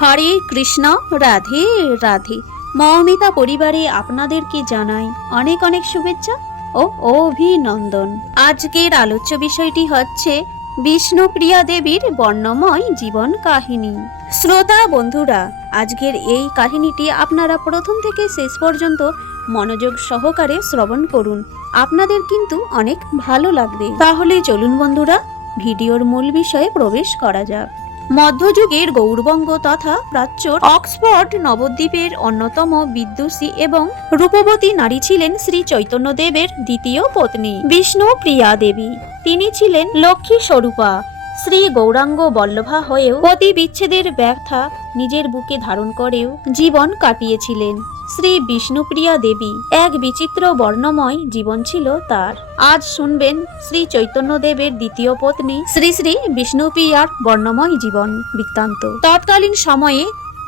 হরে কৃষ্ণ, রাধে রাধে। মৌমিতা পরিবারে আপনাদেরকে জানাই অনেক অনেক শুভেচ্ছা ও অভিনন্দন। আজকের আলোচ্য বিষয়টি হচ্ছে বিষ্ণুপ্রিয়া দেবীর বর্ণময় জীবন কাহিনী। শ্রোতা বন্ধুরা, আজকের এই কাহিনীটি আপনারা প্রথম থেকে শেষ পর্যন্ত মনোযোগ সহকারে শ্রবণ করুন, আপনাদের কিন্তু অনেক ভালো লাগবে। তাহলে চলুন বন্ধুরা, ভিডিওর মূল বিষয়ে প্রবেশ করা যাক। মধ্যযুগের গৌড়বঙ্গ তথা প্রাচ্য অক্সফোর্ড নবদ্বীপের অন্যতম বিদুষী এবং রূপবতী নারী ছিলেন শ্রী চৈতন্যদেবের দ্বিতীয় পত্নী বিষ্ণুপ্রিয়া দেবী। তিনি ছিলেন লক্ষ্মী স্বরূপা, শ্রী গৌরাঙ্গ বল্লভা হয়েও পতি বিচ্ছেদের ব্যথা নিজের বুকে ধারণ করেও জীবন কাটিয়েছিলেন। শ্রী বিষ্ণুপ্রিয়া দেবী এক বিচিত্র বর্ণময় জীবন ছিল তার। আজ শুনবেন শ্রী চৈতন্যদেবের দ্বিতীয় পত্নী শ্রী শ্রী বিষ্ণুপ্রিয়ার বর্ণময় জীবন বৃত্তান্ত। তৎকালীন সময়ে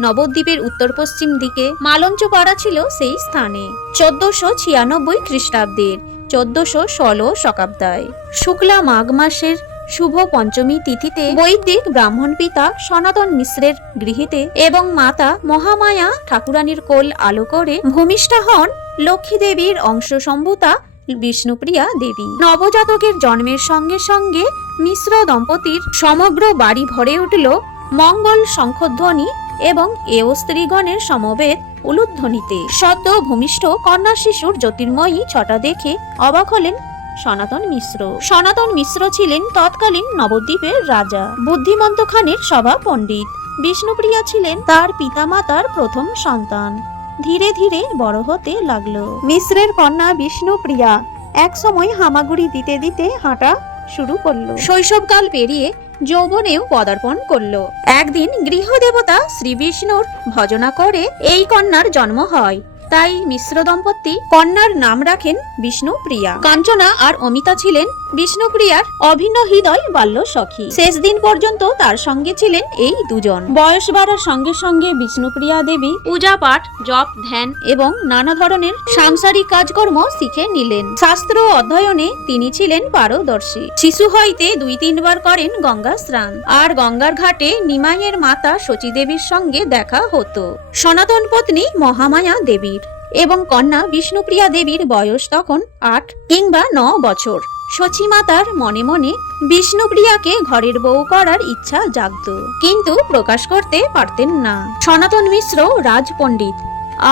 নবদ্বীপের উত্তর পশ্চিম দিকে মালঞ্চপাড়া ছিল সেই স্থানে। 1496 খ্রিস্টাব্দের 1416 শতাব্দায় শুক্লা মাঘ মাসের শুভ পঞ্চমী তিথিতে বৈদিক ব্রাহ্মণ পিতা সনাতন মিশ্রের গৃহীতে এবং মাতা মহামায়া ঠাকুরানীর কোল আলো করে ভূমিষ্ঠা হন লক্ষ্মী দেবীর অংশ সম্ভূতা বিষ্ণুপ্রিয়া দেবী। নবজাতকের জন্মের সঙ্গে সঙ্গে মিশ্র দম্পতির সমগ্র বাড়ি ভরে উঠল মঙ্গল শঙ্খধ্বনি এবং এও স্ত্রীগণের সমবেত উলুধ্বনিতে। সদ্য ভূমিষ্ঠ কন্যা শিশুর জ্যোতির্ময়ী ছটা দেখে অবাক হলেন সনাতন মিশ্র। সনাতন মিশ্র ছিলেন তৎকালীন নবদ্বীপের রাজা বুদ্ধিমন্ত খানের সভা পণ্ডিত। বিষ্ণুপ্রিয়া ছিলেন তার পিতামাতার প্রথম সন্তান। ধীরে ধীরে বড় হতে লাগলো মিশ্রের কন্যা বিষ্ণুপ্রিয়া। এক সময় হামাগুড়ি দিতে দিতে হাঁটা শুরু করলো। শৈশবকাল পেরিয়ে যৌবনেও পদার্পণ করলো। একদিন গৃহদেবতা শ্রী বিষ্ণুর ভজনা করে এই কন্যার জন্ম হয়। তাই মিশ্র দম্পতি কন্যার নাম রাখেন বিষ্ণুপ্রিয়া। কাঞ্চনা আর অমিতা ছিলেন বিষ্ণুপ্রিয়ার অভিন্ন হৃদয় বাল্য সখী। শেষ দিন পর্যন্ত তার সঙ্গে ছিলেন এই দুজন। বয়স বাড়ার সঙ্গে সঙ্গে বিষ্ণুপ্রিয়া দেবী পূজা পাঠ, জপ, ধ্যান এবং নানা ধরনের সাংসারিক কাজকর্ম শিখে নিলেন। শাস্ত্র অধ্যয়নে তিনি ছিলেন পারদর্শী। শিশু হইতে 2-3 বার করেন গঙ্গা স্নান, আর গঙ্গার ঘাটে নিমাইয়ের মাতা শচী দেবীর সঙ্গে দেখা হতো। সনাতন পত্নী মহামায়া দেবীর এবং কন্যা বিষ্ণুপ্রিয়া দেবীর বয়স তখন 8 কিংবা 9 বছর। শচী মাতার মনে মনে বিষ্ণুপ্রিয়াকে ঘরের বউ করার ইচ্ছা জাগত, কিন্তু প্রকাশ করতে পারতেন না। সনাতন মিশ্র রাজ পণ্ডিত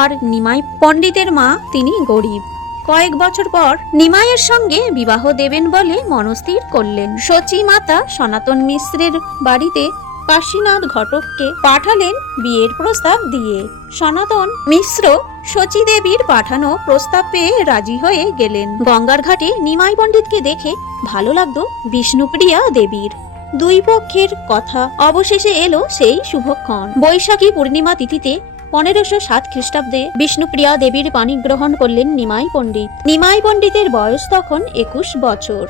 আর নিমাই পণ্ডিতের মা তিনি গরিব। কয়েক বছর পর নিমাইয়ের সঙ্গে বিবাহ দেবেন বলে মনস্থির করলেন। শচী মাতা সনাতন মিশ্রের বাড়িতে কাশীনাথ ঘটককে পাঠালেন বিয়ের প্রস্তাব দিয়ে। সনাতন মিশ্র শচী দেবীর পাঠানো প্রস্তাব পেয়ে রাজি হয়ে গেলেন। গঙ্গার ঘাটে নিমাই পণ্ডিতকে দেখে ভালো লাগতো বিষ্ণুপ্রিয়া দেবীর। দুই পক্ষের কথা অবশেষে এলো সেই শুভক্ষণ। বৈশাখী পূর্ণিমা তিথিতে 1507 খ্রিস্টাব্দে বিষ্ণুপ্রিয়া দেবীর পানি গ্রহণ করলেন নিমাই পণ্ডিত। নিমাই পণ্ডিতের বয়স তখন 21 বছর।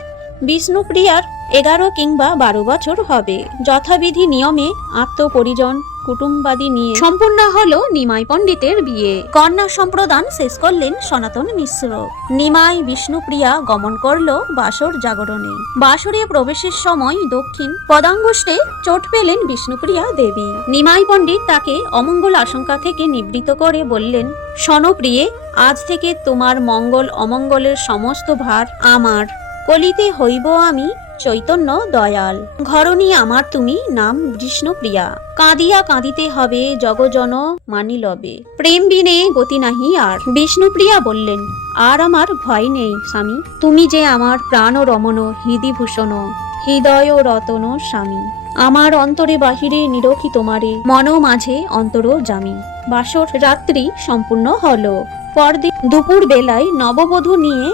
বিষ্ণুপ্রিয়ার 11 কিংবা 12 বছর হবে। যথাবিধি নিয়মে আত্মপরিজন কুটুম্বাদি নিয়ে সম্পূর্ণ হলো নিমাই পণ্ডিতের বিয়ে। কন্যা সম্প্রদান শেষ করলেন সনাতন মিশ্র। নিমাই বিষ্ণুপ্রিয়া গমন করলো বাসর জাগরণে। বাসরে প্রবেশের সময় দক্ষিণ পদাঙ্গুষ্ঠে চোট পেলেন বিষ্ণুপ্রিয়া দেবী। নিমাই পণ্ডিত তাকে অমঙ্গল আশঙ্কা থেকে নিবৃত্ত করে বললেন, শোনো প্রিয়ে, আজ থেকে তোমার মঙ্গল অমঙ্গলের সমস্ত ভার আমার। কলিতে হইব আমি চৈতন্য দয়াল, ঘরণী আমার তুমি নাম বিষ্ণুপ্রিয়া। কাঁদিয়া কাঁদিতে হবে জগজন মানিলবে, প্রেম বিনে গতি নাহি আর। বিষ্ণুপ্রিয়া বললেন, আর আমার ভয় নেই স্বামী, তুমি যে আমার প্রাণ রমণ হৃদিভূষণ হৃদয় রতন স্বামী। আমার অন্তরে বাহিরে নিরখি তোমারে, মন মাঝে অন্তর জামি। বাসর রাত্রি সম্পূর্ণ হলো। পরদিন দুপুর বেলায় নববধূ নিয়ে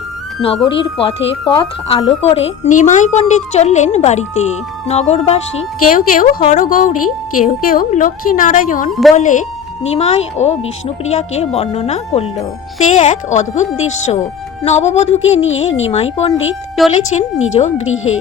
নগরীর পথে পথ আলো করে নিমাই পণ্ডিত চললেন বাড়িতে। নগরবাসী কেউ কেউ হরগৌরী, কেউ কেউ লক্ষ্মী নারায়ণ বলে নিমাই ও বিষ্ণুপ্রিয়াকে বর্ণনা করল। সে এক অদ্ভুত দৃশ্য। নববধূকে নিয়ে নিমাই পণ্ডিত চলেছেন নিজ গৃহে।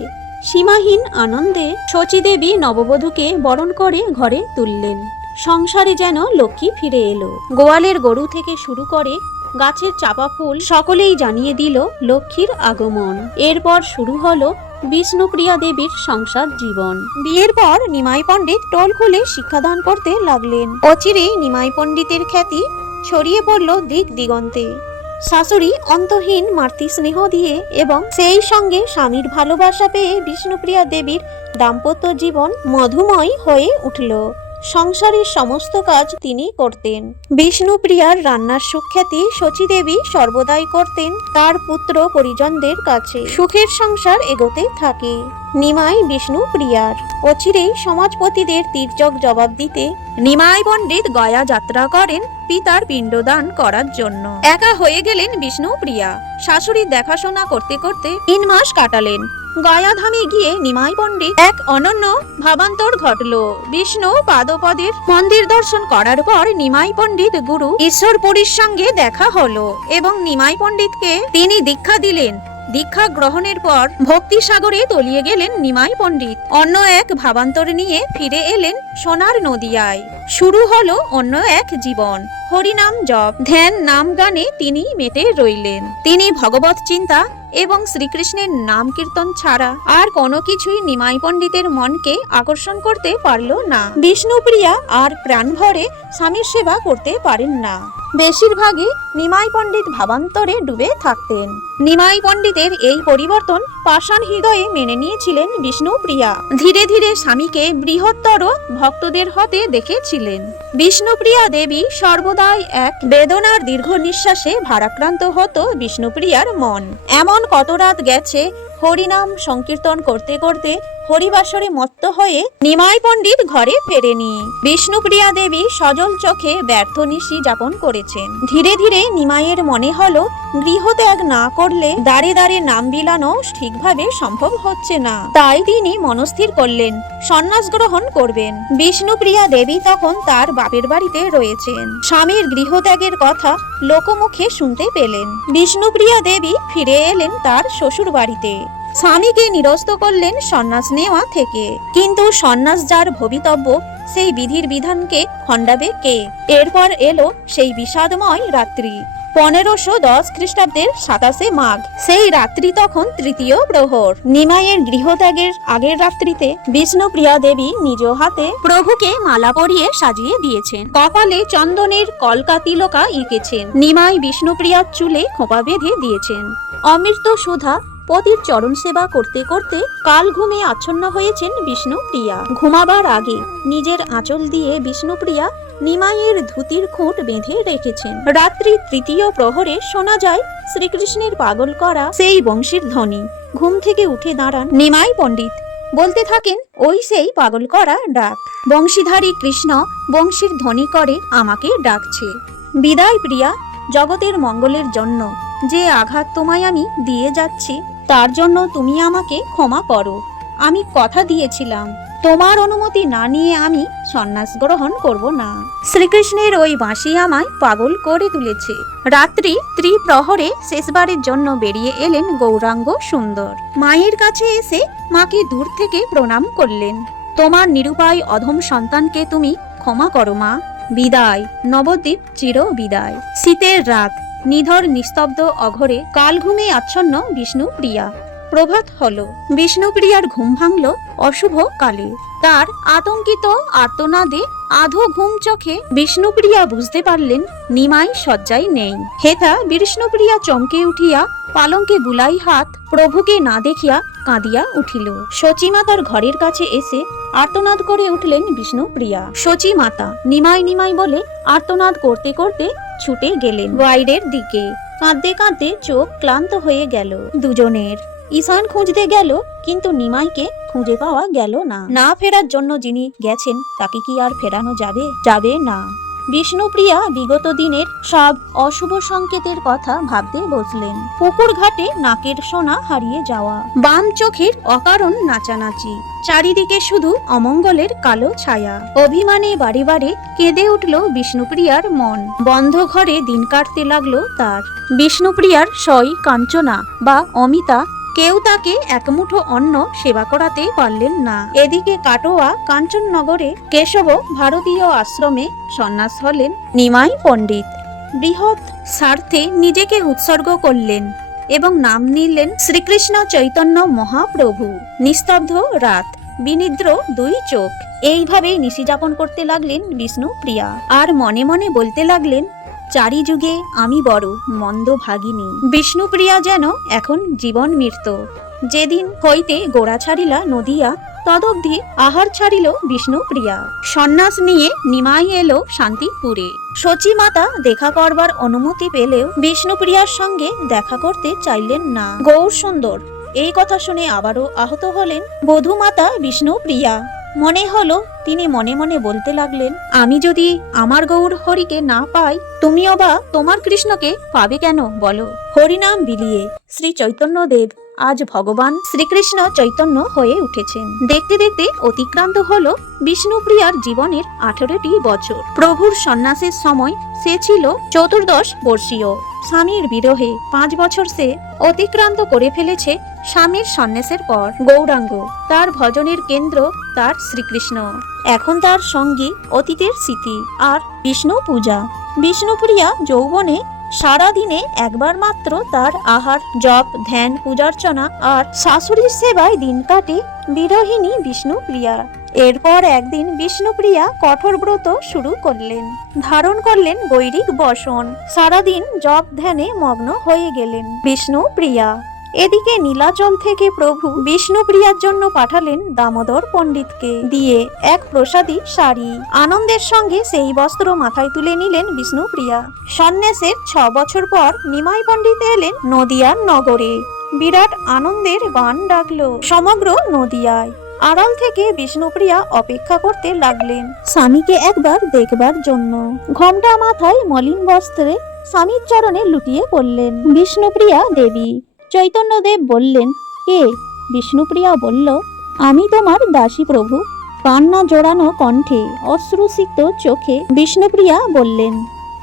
সীমাহীন আনন্দে শচী দেবী নববধূকে বরণ করে ঘরে তুললেন। সংসারে যেন লক্ষ্মী ফিরে এলো। গোয়ালের গরু থেকে শুরু করে গাছের চাপা ফুল সকলেই জানিয়ে দিল লক্ষ্মীর আগমন। এরপর শুরু হলো বিষ্ণুপ্রিয়া দেবীর সংসার জীবন। বিয়ের পর নিমাই পণ্ডিত টোল খুলে শিক্ষাদান করতে লাগলেন। অচিরেই নিমাই পণ্ডিতের খ্যাতি ছড়িয়ে পড়ল দিক দিগন্তে। শাশুড়ি অন্তহীন মাতৃ স্নেহ দিয়ে এবং সেই সঙ্গে স্বামীর ভালোবাসা পেয়ে বিষ্ণুপ্রিয়া দেবীর দাম্পত্য জীবন মধুময় হয়ে উঠল। সংসারের সমস্ত কাজ তিনি করতেন। বিষ্ণুপ্রিয়ার রান্নার সুখ্যাতি শচীদেবী সর্বদাই করতেন তার পুত্র পরিজনদের কাছে। সুখের সংসার এগোতে থাকে। নিমাই বিষ্ণুপ্রিয়ার। অচিরেই সমাজপতিদের তির্যক জবাব দিতে নিমাই পণ্ডিত গয়া যাত্রা করেন পিতার পিণ্ডদান করার জন্য। একা হয়ে গেলেন বিষ্ণুপ্রিয়া। শাশুড়ির দেখাশোনা করতে করতে 3 মাস কাটালেন। গয়াধামে গিয়ে নিমাই পণ্ডিত এক অনন্য ভাবান্তর ঘটল। বিষ্ণু পাদপদের মন্দির দর্শন করার পর নিমাই পণ্ডিত গুরু ঈশ্বরপুরীর সঙ্গে দেখা হলো এবং নিমাই পণ্ডিতকে তিনি দীক্ষা দিলেন। দীক্ষা গ্রহণের পর ভক্তি সাগরে তলিয়ে গেলেন নিমাই পণ্ডিত। অন্য এক ভাবান্তর নিয়ে ফিরে এলেন সোনার নদিয়ায়। শুরু হলো অন্য এক জীবন। হরিনাম জপ, ধ্যান, নাম গানে তিনি মেতে রইলেন। তিনি ভগবত চিন্তা এবং শ্রীকৃষ্ণের নাম কীর্তন ছাড়া আর কোনো কিছুই নিমাই পণ্ডিতের মনকে আকর্ষণ করতে পারল না। বিষ্ণুপ্রিয়া আর প্রাণ ভরে স্বামীর সেবা করতে পারেন না। বেশিরভাগই নিমাই পণ্ডিত ভাবান্তরে ডুবে থাকতেন। নিমাই পণ্ডিতের এই পরিবর্তন পাষাণ হৃদয়ে মেনে নিয়েছিলেন বিষ্ণুপ্রিয়া। ধীরে ধীরে স্বামীকে বৃহত্তর ভক্তদের হতে দেখেছিলেন। বিষ্ণুপ্রিয়া দেবী সর্বদাই এক বেদনার দীর্ঘ নিঃশ্বাসে ভারাক্রান্ত হতো বিষ্ণুপ্রিয়ার মন। এমন কত রাত গেছে হরিনাম সংকীর্তন করতে করতে হরিবাসরে মত্ত হয়ে নিমাই পণ্ডিত ঘরে ফেরেনি। বিষ্ণুপ্রিয়া দেবী সজল চোখে ব্যর্থ নিশি যাপন করেছেন। ধীরে ধীরে নিমাইয়ের মনে হলো গৃহত্যাগ না করলে দাঁড়ে দাঁড়ে নাম বিলানো ঠিকভাবে সম্ভব হচ্ছে না। তাই তিনি মনস্থির করলেন সন্ন্যাস গ্রহণ করবেন। বিষ্ণুপ্রিয়া দেবী তখন তার বাপের বাড়িতে রয়েছেন। স্বামীর গৃহত্যাগের কথা লোকমুখে শুনতে পেলেন। বিষ্ণুপ্রিয়া দেবী ফিরে এলেন তার শ্বশুর বাড়িতে। স্বামীকে নিরস্ত করলেন সন্ন্যাস নেওয়া থেকে। কিন্তু সন্ন্যাস যার ভবিতব্য সেই বিধির বিধানকে খণ্ডাবে কে? এরপর এলো সেই বিষাদময় রাত্রি। 1510 খ্রিস্টাব্দের 27 মাঘ। সেই রাত্রি তখন তৃতীয় প্রহর। নিমাইয়ের গৃহত্যাগের আগের রাত্রিতে বিষ্ণুপ্রিয়া দেবী নিজ হাতে প্রভুকে মালা পরিয়ে সাজিয়ে দিয়েছেন। কপালে চন্দনের কলকা তিলকা এঁকেছেন। নিমাই বিষ্ণুপ্রিয়ার চুলে খোঁপা বেঁধে দিয়েছেন। অমৃত সুধা পতির চরণ সেবা করতে করতে কাল ঘুমে আচ্ছন্ন হয়েছেন বিষ্ণুপ্রিয়া। ঘুমাবার আগে নিজের আঁচল দিয়ে বিষ্ণুপ্রিয়া নিমাইয়ের ধুতির খুঁট বেঁধে রেখেছেন। রাত্রি তৃতীয় প্রহরে শোনা যায় শ্রীকৃষ্ণের পাগল করা সেই বংশীর ধ্বনি। ঘুম থেকে উঠে দাঁড়ান নিমাই পণ্ডিত। বলতে থাকেন ওই সেই পাগল করা ডাক। বংশীধারী কৃষ্ণ বংশীর ধ্বনি করে আমাকে ডাকছে। বিদায় প্রিয়া, জগতের মঙ্গলের জন্য যে আঘাত তোমায় আমি দিয়ে যাচ্ছি তার জন্য তুমি আমাকে ক্ষমা করো। আমি কথা দিয়েছিলাম তোমার অনুমতি না নিয়ে আমি সন্ন্যাস গ্রহণ করব না। শ্রীকৃষ্ণের ওই বাঁশি আমায় পাগল করে তুলেছে। রাত্রি ত্রিপ্রহরে শেষবারের জন্য বেরিয়ে এলেন গৌরাঙ্গ সুন্দর। মায়ের কাছে এসে মাকে দূর থেকে প্রণাম করলেন। তোমার নিরুপায় অধম সন্তানকে তুমি ক্ষমা করো মা। বিদায়। নবদ্বীপ চির বিদায়। শীতের রাত। নিধর নিস্তব্ধ অঘরে কাল ঘুমে আচ্ছন্ন বিষ্ণুপ্রিয়া। প্রভাত হলো। বিষ্ণুপ্রিয়ার ঘুম ভাঙল অশুভ কালে। তার আতঙ্কিত আর্তনাদে আধো ঘুম চোখে বিষ্ণুপ্রিয়া বুঝতে পারলেন নিমাই শয্যায় নেই। হেথা বিষ্ণুপ্রিয়া চমকে উঠিয়া পালঙ্কে বুলাই হাত প্রভুকে না দেখিয়া কাঁদিয়া উঠিল। শচীমাতার ঘরের কাছে এসে আর্তনাদ করে উঠলেন বিষ্ণুপ্রিয়া। শচীমাতা নিমাই নিমাই বলে আর্তনাদ করতে করতে ছুটে গেলেন বাইরের দিকে। কাঁদতে কাঁদতে চোখ ক্লান্ত হয়ে গেল দুজনের। ঈশান খুঁজতে গেল কিন্তু নিমাইকে খুঁজে পাওয়া গেল না। না ফেরার জন্য যিনি গেছেন তাকে কি আর ফেরানো যাবে? যাবে না। বিষ্ণুপ্রিয়া বিগত দিনের সব অশুভ সংকেতের কথা ভাবতে বসলেন। পুকুর ঘাটে নাকের সোনা হারিয়ে যাওয়া, বাম চোখের অকারণ নাচানাচি, চারিদিকে শুধু অমঙ্গলের কালো ছায়া। অভিমানে বারে বারে কেঁদে উঠল বিষ্ণুপ্রিয়ার মন। বন্ধ ঘরে দিন কাটতে লাগলো তার। বিষ্ণুপ্রিয়ার সই কাঞ্চনা বা অমিতা কেউ তাকে একমুঠো অন্ন সেবা করাতে পারলেন না। এদিকে কাটোয়া কাঞ্চননগরে কেশব ভারতীয় আশ্রমে সন্ন্যাস হলেন নিমাই পণ্ডিত। বৃহৎ স্বার্থে নিজেকে উৎসর্গ করলেন। এবং নাম নিলেন শ্রীকৃষ্ণ চৈতন্য মহাপ্রভু। নিস্তব্ধ রাত, বিনিদ্র দুই চোখ, এইভাবে নিশিযাপন করতে লাগলেন বিষ্ণুপ্রিয়া। আর মনে মনে বলতে লাগলেন, চারি যুগে আমি বড় মন্দ ভাগিনী। বিষ্ণুপ্রিয়া যেন এখন জীবন মৃত্যু। যেদিন হইতে গোড়া ছাড়িলা নদিয়া, তদবধি আহার ছাড়িল বিষ্ণুপ্রিয়া। সন্ন্যাস নিয়ে নিমাই এলো শান্তিপুরে। সচী মাতা দেখা করবার অনুমতি পেলেও বিষ্ণুপ্রিয়ার সঙ্গে দেখা করতে চাইলেন না। গৌর সুন্দর এই কথা শুনে আবারও আহত হলেন বধূ মাতা বিষ্ণুপ্রিয়া। মনে হলো তিনি মনে মনে বলতে লাগলেন, আমি যদি আমার গৌর হরিকে না পাই, তুমিও বা তোমার কৃষ্ণকে পাবে কেন বলো। হরিনাম বিলিয়ে শ্রী চৈতন্যদেব আজ ভগবান শ্রীকৃষ্ণ চৈতন্য হয়ে উঠেছেন। দেখতে দেখতে অতিক্রান্ত হলো বিষ্ণুপ্রিয়ার জীবনের 18টি বছর। প্রভুর সন্ন্যাসের সময় সে ছিল 14 বর্ষীয়। স্বামীর বিরহে 5 বছর সে অতিক্রান্ত করে ফেলেছে। স্বামীর সন্ন্যাসের পর গৌরাঙ্গ, তার ভজনের কেন্দ্র তার শ্রীকৃষ্ণ। এখন তার সঙ্গী অতীতের স্মৃতি আর বিষ্ণু পূজা। বিষ্ণুপ্রিয়া যৌবনে সারাদিনে একবার মাত্র তার আহার, জপ, ধ্যান, পূজার্চনা আর শাশুড়ির সেবায় দিন কাটে বিরহিণী বিষ্ণুপ্রিয়া। এরপর একদিন বিষ্ণুপ্রিয়া কঠোর ব্রত শুরু করলেন, ধারণ করলেন গৈরিক বসন। সারাদিন জপ ধ্যানে মগ্ন হয়ে গেলেন বিষ্ণুপ্রিয়া। এদিকে নীলাচল থেকে প্রভু বিষ্ণুপ্রিয়ার জন্য পাঠালেন দামোদর পণ্ডিতকে দিয়ে এক প্রসাদী শাড়ি। আনন্দের সঙ্গে সেই বস্ত্র মাথায় তুলে নিলেন বিষ্ণুপ্রিয়া। সন্ন্যাসের 6 বছর পর নিমাই পণ্ডিত এলেন নদিয়ার নগরে। বিরাট আনন্দের গান ডাকলো সমগ্র নদিয়ায়। আড়াল থেকে বিষ্ণুপ্রিয়া অপেক্ষা করতে লাগলেন স্বামীকে একবার দেখবার জন্য। ঘোমটা মাথায় মলিন বস্ত্রে স্বামীর চরণে লুটিয়ে পড়লেন বিষ্ণুপ্রিয়া দেবী। চৈতন্যদেব বললেন, কে? বিষ্ণুপ্রিয়া বলল, আমি তোমার দাসী প্রভু। কান্না জোড়ানো কণ্ঠে, অশ্রুসিক্ত চোখে বিষ্ণুপ্রিয়া বললেন,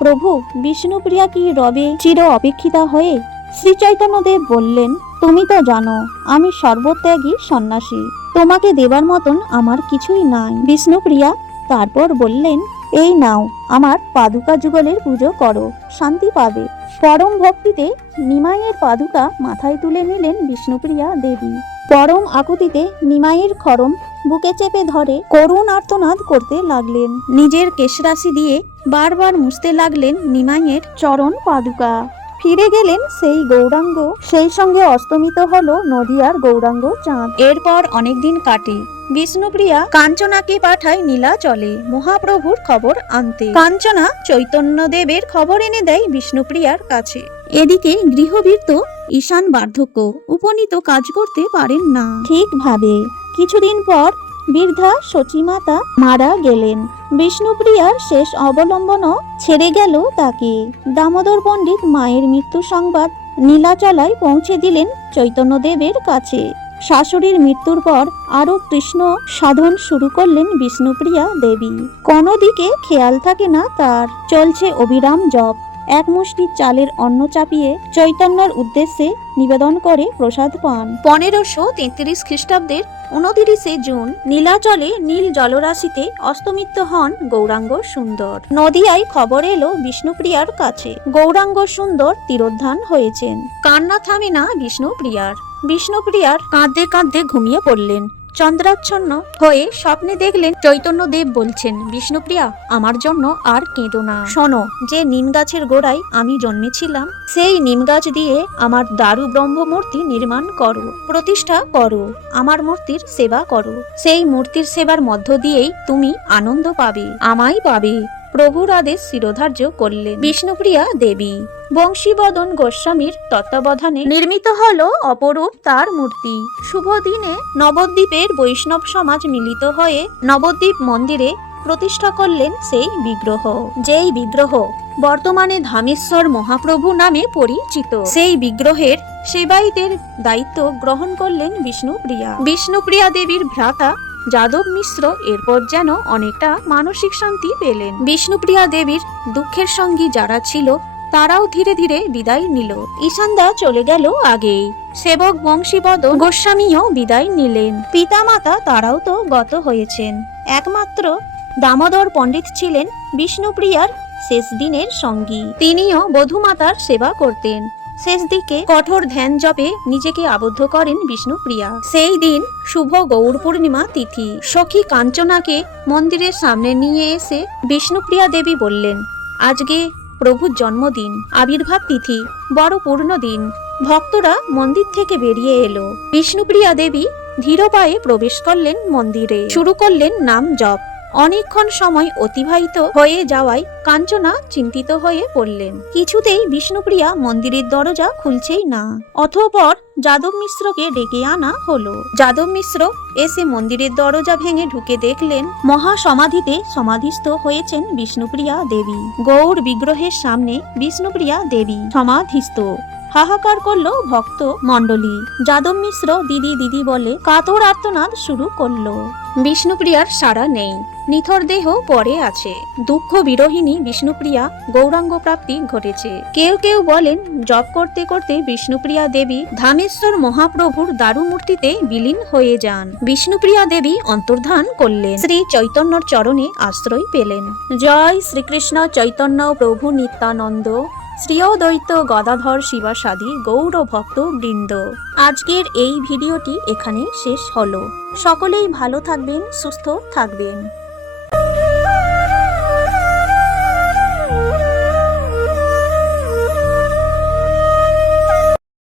প্রভু, বিষ্ণুপ্রিয়া কি রবে চির অপেক্ষিতা হয়ে? শ্রী চৈতন্যদেব বললেন, তুমি তো জানো আমি সর্বত্যাগী সন্ন্যাসী, তোমাকে দেবার মতন আমার কিছুই নাই। বিষ্ণুপ্রিয়া তারপর বললেন, এই নাও, আমার পাদুকা যুগলের পুজো করো, শান্তি পাবে। পরম ভক্তিতে নিমাইয়ের পাদুকা মাথায় তুলে নিলেন বিষ্ণুপ্রিয়া দেবী। পরম আকুতিতে নিমাইয়ের খড়ম বুকে চেপে ধরে করুণ আর্তনাদ করতে লাগলেন। নিজের কেশরাশি দিয়ে বারবার মুছতে লাগলেন নিমাইয়ের চরণ পাদুকা। ফিরে গেলেন সেই গৌরাঙ্গ, সেই সঙ্গে অস্তমিত হলো নদিয়ার গৌরাঙ্গ চাঁদ। এরপর অনেকদিন কাটে। বিষ্ণুপ্রিয়া কাঞ্চনাকে পাঠায় নীলাচলে মহাপ্রভুর খবর আনতে। কাঞ্চনা চৈতন্যদেবের খবর এনে দেয় বিষ্ণুপ্রিয়ার কাছে। এদিকে গৃহবীর্ত ঈশান বার্ধক্য উপনীত কাজ করতে পারেন না ঠিকভাবে। কিছুদিন পর বৃদ্ধা সচীমাতা মারা গেলেন। বিষ্ণুপ্রিয়ার শেষ অবলম্বনও ছেড়ে গেল তাকে। দামোদর পণ্ডিত মায়ের মৃত্যু সংবাদ নীলাচলায় পৌঁছে দিলেন চৈতন্যদেবের কাছে। শাশুড়ির মৃত্যুর পর আরো কৃষ্ণ সাধন শুরু করলেন বিষ্ণুপ্রিয়া দেবী। কোনো দিকে খেয়াল থাকে না তার, চলছে অবিরাম জপ। এক মুষ্টি চালের অন্ন চাপিয়ে চৈতন্যর উদ্দেশ্যে নিবেদন করে প্রসাদ পান। 1533 খ্রিস্টাব্দের 29 জুন নীলাচলে নীল জলরাশিতে অস্তমিত হন গৌরাঙ্গ সুন্দর। নদিয়ায় খবর এলো বিষ্ণুপ্রিয়ার কাছে, গৌরাঙ্গ সুন্দর তিরোধান হয়েছেন। কান্না থামে না বিষ্ণুপ্রিয়ার। বিষ্ণুপ্রিয়ার কাঁদতে কাঁদতে ঘুমিয়ে পড়লেন। চন্দ্রাচ্ছন্ন হয়ে স্বপ্নে দেখলেন চৈতন্যদেব বলছেন, বিষ্ণুপ্রিয়া, আমার জন্য আর কেঁদো না। শোনো, যে নিম গাছের গোড়ায় আমি জন্মেছিলাম, সেই নিম গাছ দিয়ে আমার দারু ব্রহ্ম মূর্তি নির্মাণ করো, প্রতিষ্ঠা করো, আমার মূর্তির সেবা করো। সেই মূর্তির সেবার মধ্য দিয়েই তুমি আনন্দ পাবে, আমায় পাবে। প্রভুর আদেশ শিরোধার্য করলেন বিষ্ণুপ্রিয়া দেবী। বংশীবদন গোস্বামীর তত্ত্বাবধানে নির্মিত হলো অপরূপ তার মূর্তি। শুভ দিনে নবদ্বীপের বৈষ্ণব সমাজ মিলিত হয়ে নবদ্বীপ মন্দিরে প্রতিষ্ঠা করলেন সেই বিগ্রহ, যেই বিগ্রহ বর্তমানে ধামেশ্বর মহাপ্রভু নামে পরিচিত। সেই বিগ্রহের সেবায়িতের দায়িত্ব গ্রহণ করলেন বিষ্ণুপ্রিয়া। বিষ্ণুপ্রিয়া দেবীর ভ্রাতা যাদব মিশ্র এরপর যেন অনেকটা মানসিক শান্তি পেলেন। বিষ্ণুপ্রিয়া দেবীর দুঃখের সঙ্গী যারা ছিল তারাও ধীরে ধীরে বিদায় নিল। ঈশানদা চলে গেল আগেই। সেবক বংশীবদ গোস্বামীও বিদায় নিলেন। পিতামাতা তারাও তো গত হয়েছেন। একমাত্র দামোদর পণ্ডিত ছিলেন বিষ্ণুপ্রিয়ার শেষ দিনের সঙ্গী। তিনিও বধূমাতার সেবা করতেন। শেষ দিকে কঠোর ধ্যান জপে নিজেকে আবদ্ধ করেন বিষ্ণুপ্রিয়া। সেই দিন শুভ গৌর পূর্ণিমা তিথি। সখী কাঞ্চনাকে মন্দিরের সামনে নিয়ে এসে বিষ্ণুপ্রিয়া দেবী বললেন, আজকে প্রভুর জন্মদিন, আবির্ভাব তিথি, বড় পূর্ণ দিন। ভক্তরা মন্দির থেকে বেরিয়ে এলো। বিষ্ণুপ্রিয়া দেবী ধীর পায়ে প্রবেশ করলেন মন্দিরে, শুরু করলেন নাম জপ। অনেকক্ষণ সময় অতিবাহিত হয়ে যাওয়ায় কাঞ্চনা চিন্তিত হয়ে পড়লেন। কিছুতেই বিষ্ণুপ্রিয়া মন্দিরের দরজা খুলছেই না। অতঃপর যাদব মিশ্রকে ডেকে আনা হলো। যাদব মিশ্র এসে মন্দিরের দরজা ভেঙে ঢুকে দেখলেন মহা সমাধিতে সমাধিস্থ হয়েছেন বিষ্ণুপ্রিয়া দেবী। গৌর বিগ্রহের সামনে বিষ্ণুপ্রিয়া দেবী সমাধিস্থ। হাহাকার করলো ভক্ত মণ্ডলী। যাদব মিশ্র দিদি দিদি বলে কাতর আর্তনাদ শুরু করলো। বিষ্ণুপ্রিয়ার সাড়া নেই, নিথর দেহ পড়ে আছে। দুঃখ বিরোহিনী বিষ্ণুপ্রিয়া গৌরাঙ্গ প্রাপ্তি ঘটেছে। কেউ কেউ বলেন জপ করতে করতে বিষ্ণুপ্রিয়া দেবী ধামেশ্বর মহাপ্রভুর দারু মূর্তিতে বিলীন হয়ে যান। বিষ্ণুপ্রিয়া দেবী অন্তর্ধান করলেন, শ্রী চৈতন্যর চরণে আশ্রয় পেলেন। জয় শ্রীকৃষ্ণ চৈতন্য প্রভু নিত্যানন্দ, শ্রী অদ্বৈত গদাধর শিবাসাদি গৌর ভক্ত বৃন্দ। আজকের এই ভিডিওটি এখানে শেষ হলো। সকলেই ভালো থাকবেন, সুস্থ থাকবেন।